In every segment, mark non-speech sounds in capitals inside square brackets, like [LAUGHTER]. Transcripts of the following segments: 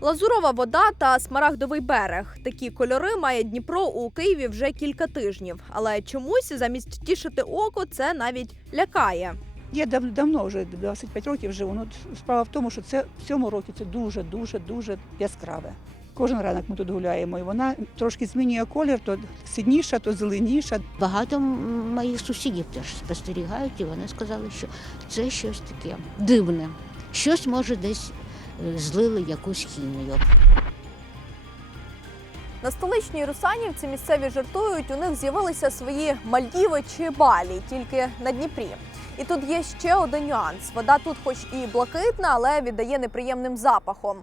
Лазурова вода та смарагдовий берег. Такі кольори має Дніпро у Києві вже кілька тижнів. Але чомусь замість тішити око це навіть лякає. Я дав, давно вже 25 років живу. Ну, справа в тому, що це в цьому році це дуже, дуже, дуже яскраве. Кожен ранок ми тут гуляємо, і вона трошки змінює колір, то сідніша, то зеленіша. Багато моїх сусідів теж спостерігають, і вони сказали, що це щось таке дивне. Щось може десь злили якусь хімію. На столичній Русанівці місцеві жартують, у них з'явилися свої Мальдіви чи Балі, тільки на Дніпрі. І тут є ще один нюанс: вода тут, хоч і блакитна, але віддає неприємним запахом.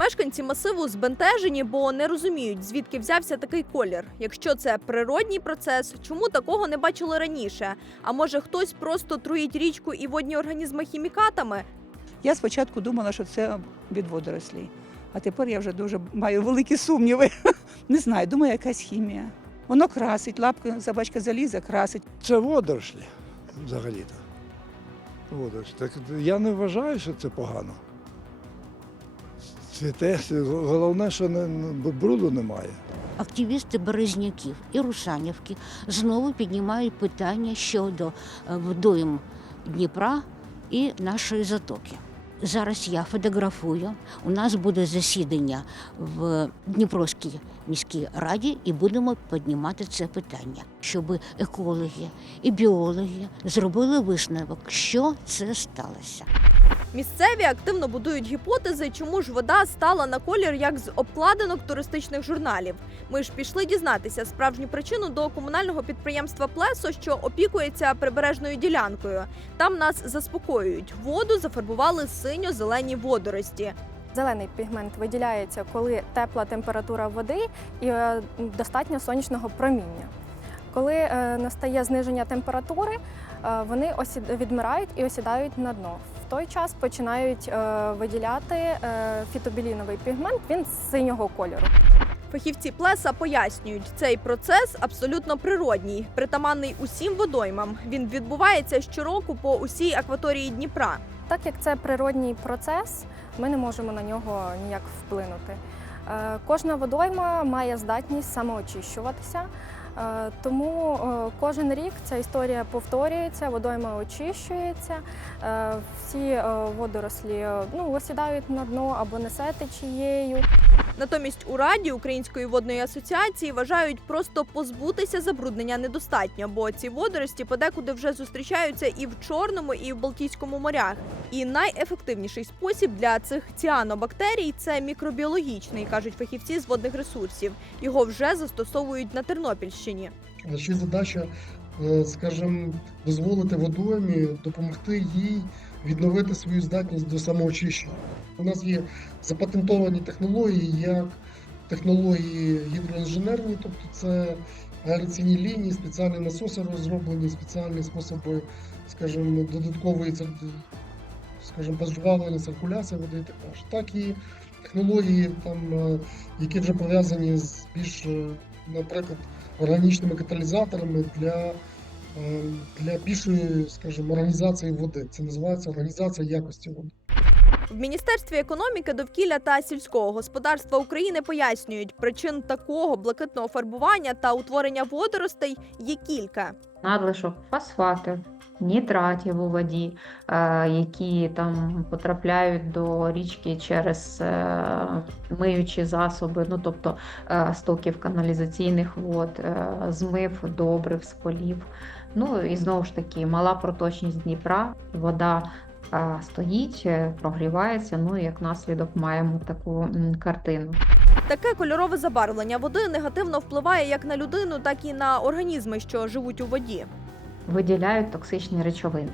Мешканці масиву збентежені, бо не розуміють, звідки взявся такий колір. Якщо це природній процес, чому такого не бачили раніше? А може хтось просто труїть річку і водні організми хімікатами? Я спочатку думала, що це від водорослей, а тепер я вже дуже маю великі сумніви. [LAUGHS] Не знаю, думаю, якась хімія. Воно красить, лапка, собачка заліза, красить. Це водорослі взагалі-то. Водорослі. Так я не вважаю, що це погано. Цвіте, головне, що не, бруду немає. Активісти Березняків і Русанівки знову піднімають питання щодо е, водойм Дніпра і нашої затоки. Зараз я фотографую. У нас буде засідання в Дніпровській міській раді, і будемо піднімати це питання, щоб екологи і біологи зробили висновок, що це сталося. Місцеві активно будують гіпотези, чому ж вода стала на колір як з обкладинок туристичних журналів. Ми ж пішли дізнатися справжню причину до комунального підприємства Плесо, що опікується прибережною ділянкою. Там нас заспокоюють. Воду зафарбували синьо-зелені водорості. Зелений пігмент виділяється, коли тепла температура води і е, достатньо сонячного проміння. Коли е, настає зниження температури, е, вони відмирають і осідають на дно. В той час починають е, виділяти е, фітобіліновий пігмент, він синього кольору. Фахівці плеса пояснюють, цей процес абсолютно природній, притаманний усім водоймам. Він відбувається щороку по усій акваторії Дніпра. Так як це природній процес, ми не можемо на нього ніяк вплинути. Е, Кожна водойма має здатність самоочищуватися, тому е, кожен рік ця історія повторюється, водойма очищується, е, всі е, водорослі е, ну, осідають на дно або несе течією. Натомість у Раді Української водної асоціації вважають просто позбутися забруднення недостатньо, бо ці водорості подекуди вже зустрічаються і в Чорному, і в Балтійському морях. І найефективніший спосіб для цих ціанобактерій це мікробіологічний, кажуть фахівці з водних ресурсів. Його вже застосовують на Тернопільщині. Ще задача, скажімо, дозволити водоймі допомогти їй відновити свою здатність до самоочищення. У нас є запатентовані технології, як технології гідроінженерні, тобто це аераційні лінії, спеціальні насоси розроблені, спеціальні способи, скажімо, додаткової скажімо, пожвавлення циркуляції води і так далі. Так і технології, там, е, які вже пов'язані з більш, е, наприклад, органічними каталізаторами для, е, для більшої, скажімо, організації води. Це називається організація якості води. В Міністерстві економіки, довкілля та сільського господарства України пояснюють, причин такого блакитного фарбування та утворення водоростей є кілька. надлишок фосфатів, нітратів у воді, е, які там потрапляють до річки через е, миючі засоби, ну тобто е, стоків каналізаційних вод, змив добрив з полів. Ну і знову ж таки, мала проточність Дніпра, вода. Стоїть, прогрівається, ну і як наслідок маємо таку картину. Таке кольорове забарвлення води негативно впливає як на людину, так і на організми, що живуть у воді. Виділяють токсичні речовини,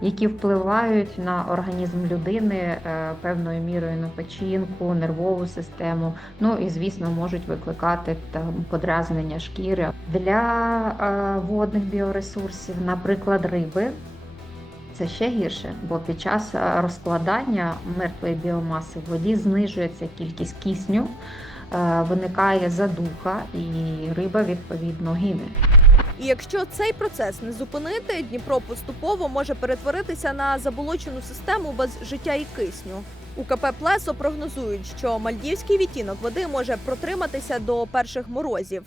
які впливають на організм людини е, певною мірою на печінку, нервову систему. Ну і звісно можуть викликати там подразнення шкіри для е, водних біоресурсів, наприклад, риби. Це ще гірше, бо під час е, розкладання мертвої біомаси в воді знижується кількість кисню, виникає задуха, і риба відповідно гине. І якщо цей процес не зупинити, Дніпро поступово може перетворитися на заболочену систему без життя і кисню. У КП Плесо прогнозують, що мальдівський відтінок води може протриматися до перших морозів.